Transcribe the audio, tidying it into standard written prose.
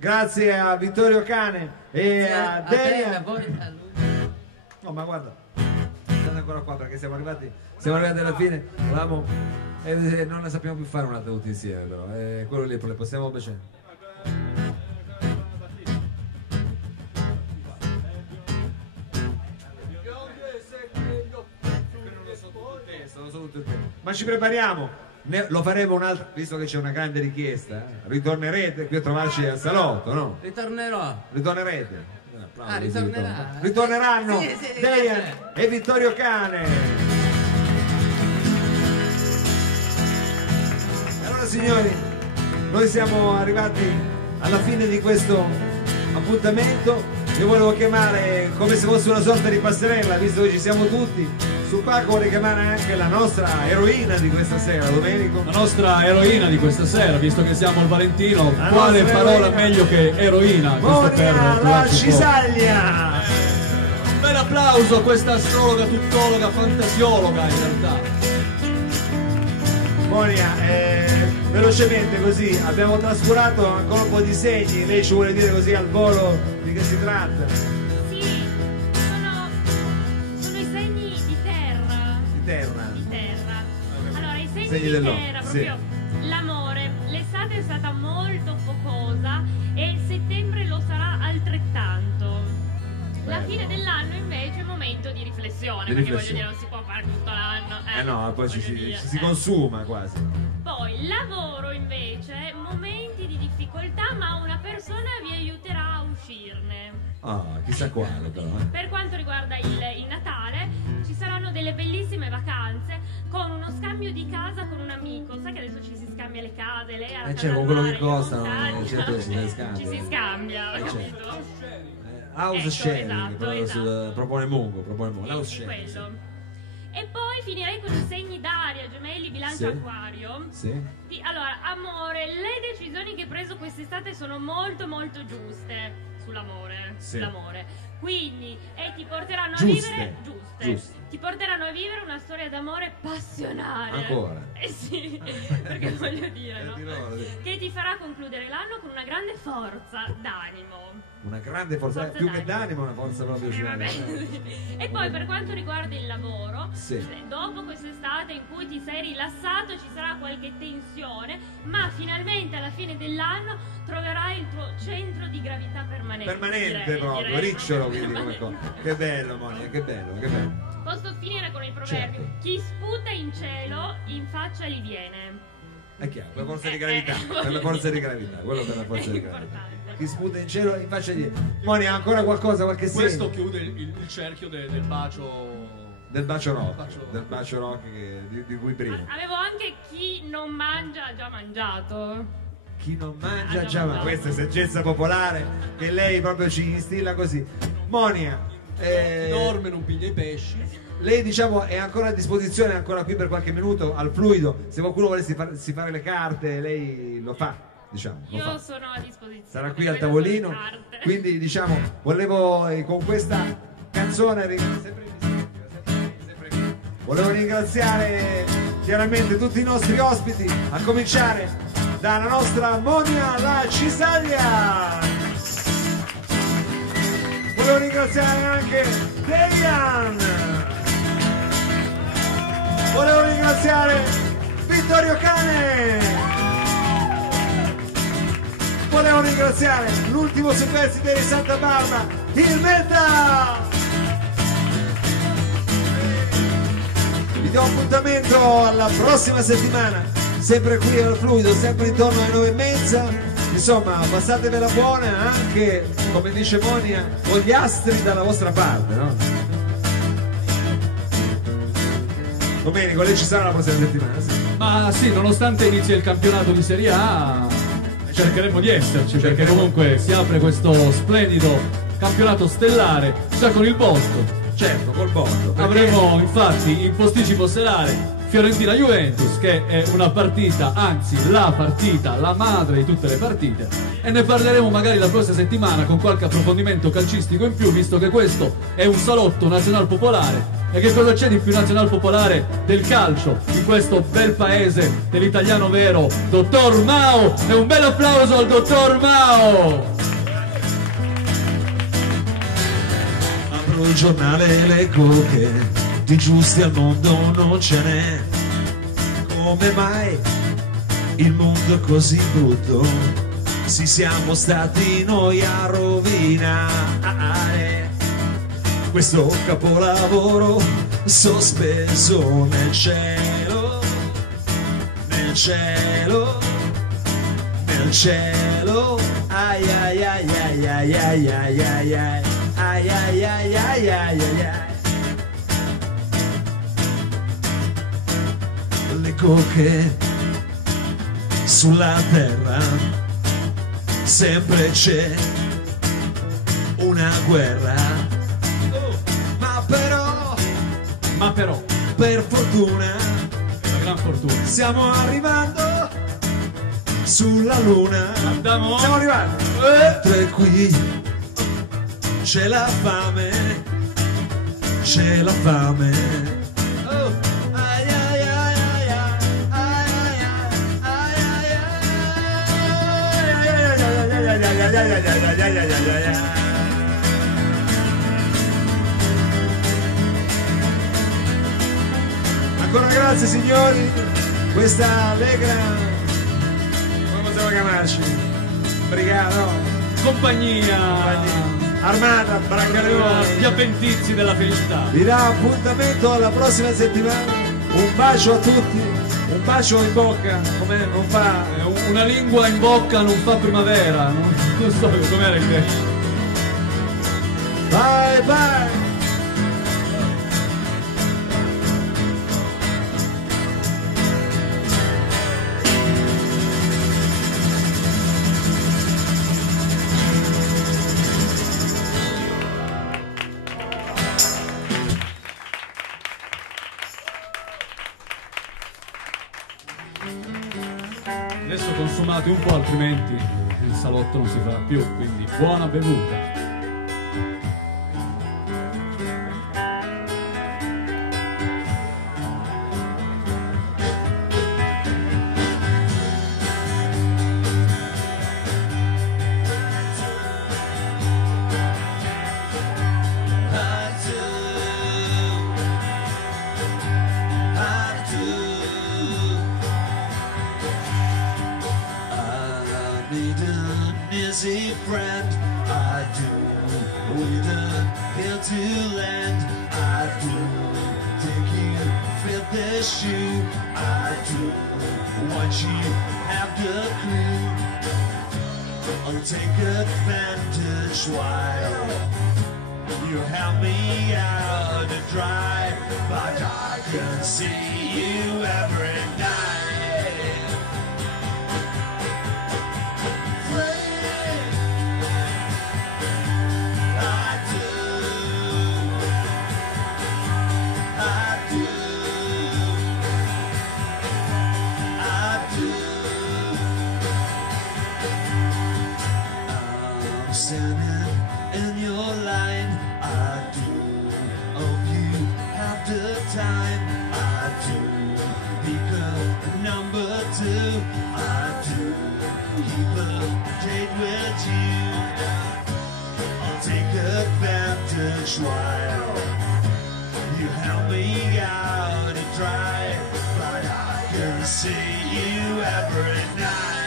Grazie a Vittorio Cane e a Delia. No, ma guarda, state ancora qua perché siamo arrivati alla fine. Volevamo, non ne sappiamo più fare un'altra tutti insieme, però. Quello lì le possiamo piacere. Ma ci prepariamo, lo faremo un'altra, visto che c'è una grande richiesta, ritornerete qui a trovarci al salotto, no? Ritornerete. Ritorneranno Delia e Vittorio Cane. Allora signori, noi siamo arrivati alla fine di questo appuntamento. Io volevo chiamare, come se fosse una sorta di passerella, visto che ci siamo tutti, sul palco vorrei chiamare anche la nostra eroina di questa sera, Domenico. La nostra eroina di questa sera, visto che siamo al Valentino, quale parola eroina meglio che eroina? Monia la Cisaglia! Un bel applauso a questa astrologa, tuttologa, fantasiologa in realtà. Monia, velocemente così, abbiamo trascurato ancora un po' di segni, lei ci vuole dire così al volo di che si tratta? Di terra. Allora, i segni di terra, proprio l'amore. L'estate è stata molto focosa e settembre lo sarà altrettanto. La fine dell'anno invece è un momento di riflessione, perché voglio dire, non si può fare tutto l'anno. No, poi ci si consuma quasi. Poi lavoro invece, momenti di difficoltà, ma una persona vi aiuterà a uscirne. Chissà quale però. Per quanto riguarda il Natale, ci saranno delle bellissime vacanze con uno scambio di casa con un amico. Sai che adesso ci si scambia le case, lei ha la casa con al quello mare, che costano, certo, ci si scambia, capito? House sharing, esatto. propone Mungo, house sharing. Quello. E poi finirei con i segni d'aria, gemelli, bilancia, acquario. Allora, amore, le decisioni che hai preso quest'estate sono molto molto giuste sull'amore. Quindi ti porteranno a vivere giuste. Ti porteranno a vivere una storia d'amore passionale. Ancora? Sì, perché voglio dire, no? Che ti farà concludere l'anno con una grande forza d'animo. Una grande forza più che d'animo, una forza proprio E poi per quanto riguarda il lavoro, dopo quest'estate in cui ti sei rilassato ci sarà qualche tensione, ma finalmente alla fine dell'anno troverai il tuo centro di gravità permanente proprio, ricciolo, quindi come cosa. Che bello Monia, che bello. Posso finire con il proverbio? Chi sputa in cielo in faccia gli viene. È chiaro, per forza di gravità, per la forza di gravità, quello per la forza di gravità. Chi sputa in cielo in faccia di... Monia, ancora qualcosa, qualche segno? Questo chiude il cerchio del bacio... Del bacio rock di cui prima. Avevo anche chi non mangia ha già mangiato. Chi non mangia già mangiato. Questa è saggezza popolare che lei proprio ci instilla così. Monia, dorme, non piglia i pesci. Lei diciamo è ancora a disposizione, ancora qui per qualche minuto al fluido, se qualcuno volesse fare le carte lei lo fa, diciamo. Io sono a disposizione. Sarà qui al tavolino, quindi diciamo volevo con questa canzone volevo ringraziare chiaramente tutti i nostri ospiti, a cominciare dalla nostra Monia la Cisaglia. Volevo ringraziare anche Deian. Volevo ringraziare Vittorio Cane. Volevo ringraziare l'ultimo superstite di Santa Barbara, il Meta. Vi do appuntamento alla prossima settimana, sempre qui al Fluido, sempre intorno alle 9:30. Insomma, passatevela buona anche, come dice Monia, con gli astri dalla vostra parte, no? Domenico, lei ci sarà la prossima settimana? Ma sì, nonostante inizi il campionato di Serie A, cercheremo di esserci, perché comunque si apre questo splendido campionato stellare già con il botto. Certo, col botto. Avremo infatti in posticipo stellare Fiorentina-Juventus, che è una partita, anzi la partita, la madre di tutte le partite, e ne parleremo magari la prossima settimana con qualche approfondimento calcistico in più, visto che questo è un salotto nazional popolare E che cosa c'è di più nazional popolare del calcio, di questo bel paese dell'italiano vero, dottor Mao? E un bel applauso al dottor Mao! Apro il giornale e leggo che di giusti al mondo non ce n'è. Come mai il mondo è così brutto? Sì, siamo stati noi a rovinare questo capolavoro sospeso nel cielo, nel cielo, nel cielo. Ai ai ai ai ai ai ai ai ai ai ai ai ai ai ai. Leggo che sulla terra sempre c'è una guerra. Ma però, per fortuna, una gran fortuna, stiamo arrivando sulla luna. Andiamo. Stiamo arrivando. Mentre qui c'è la fame, c'è la fame. Oh. Ai ai ai ai ai ai ai ai. Ancora grazie signori, questa allegra, come possiamo chiamarci? Brigata, no? Compagnia armata, Brancaleone, gli appentizi della felicità. Vi dà appuntamento alla prossima settimana. Un bacio a tutti, un bacio in bocca, come non fa. Una lingua in bocca non fa primavera, non so com'era il verso. Bye bye. Adesso consumate un po', altrimenti il salotto non si farà più, quindi buona bevuta. Easy friend, I do. With a hill to land, I do. Take you fit the shoe, I do. Once you have the clue, I'll take advantage while you help me out to dry. But I can see you every night. Standing in your line, I do. Oh, you have the time, I do. Because number two, I do. Keep a date with you. I'll take advantage while you help me out to dry. But I can see you every night.